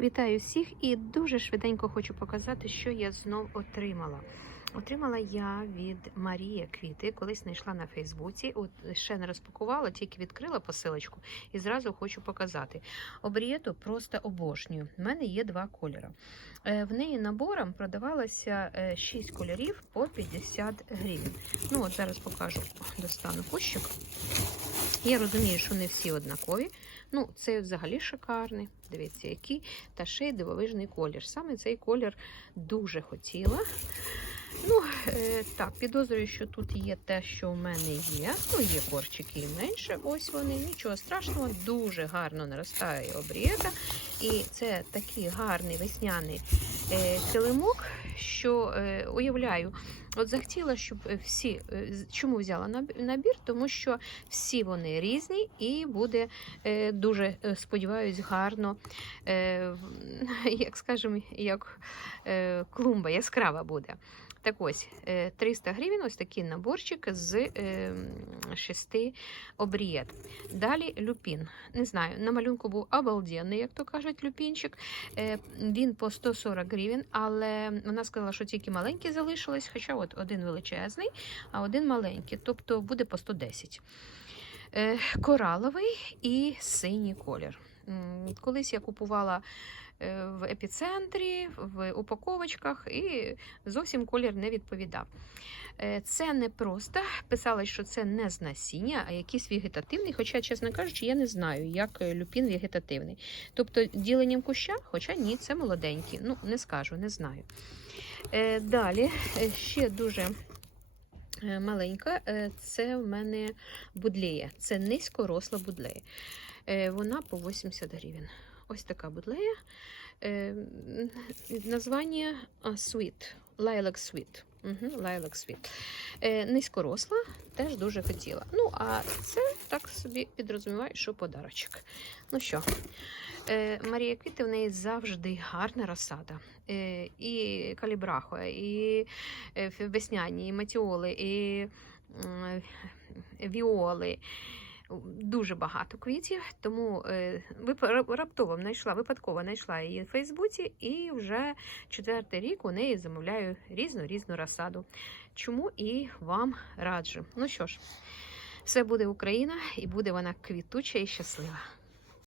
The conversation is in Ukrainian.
Вітаю всіх і дуже швиденько хочу показати, що я знов отримала. Отримала я від Марії квіти, колись знайшла на Фейсбуці. От ще не розпакувала, тільки відкрила посилочку і зразу хочу показати. Обрієту просто обожнюю. У мене є два кольори. Е, В неї набором продавалося 6 кольорів по 50 гривень. Ну, от зараз покажу, достану кущик. Я розумію, що не всі однакові. Ну, це взагалі шикарний. Дивіться, який та ще й дивовижний колір. Саме цей колір дуже хотіла. Ну, е, так, підозрюю, що тут є те, що в мене є. Ну, є корчики і менше. Ось вони, нічого страшного, дуже гарно наростає обрієта. І це такий гарний весняний е, килимок, що е, уявляю, от захотіла, щоб всі. е, Чому взяла набір? Тому що всі вони різні і буде дуже, сподіваюсь, гарно, як скажемо, як клумба яскрава буде. Так ось, е, 300 гривень, ось такий наборчик з е, шести обрієт. Далі люпін. Не знаю, на малюнку був обалденний, як то кажуть, люпінчик. Е, Він по 140 гривень, але вона сказала, що тільки маленькі залишились, хоча от один величезний, а один маленький, тобто буде по 110. Е, Кораловий і синій колір. Колись я купувала в епіцентрі, в упаковочках, і зовсім колір не відповідав. Е, Це не просто писали, що це не з насіння, а якийсь вегетативний. Хоча, чесно кажучи, я не знаю, як е, люпін вегетативний. Тобто діленням куща, хоча ні, це молоденький. Ну, не скажу, не знаю. Е, Далі е, ще дуже. е, Маленька, е, це в мене будлея. Це низькоросла будлея. Е, Вона по 80 гривень. Ось така будлея. Е, Названня Sweet, Lilac Sweet. Угу, Lilac Sweet. Е, низькоросла, теж дуже хотіла. Ну, а це так собі підрозуміваю, що подарочок. Ну що, е, Марія Квіти в неї завжди гарна розсада. Е, і калібрахо, і е, весняні, і матіоли, і м, віоли. Дуже багато квітів, тому е, раптово знайшла, випадково знайшла її в Фейсбуці, і вже четвертий рік у неї замовляю різну різну розсаду. Чому і вам раджу. Ну що ж, все буде Україна, і буде вона квітуча і щаслива.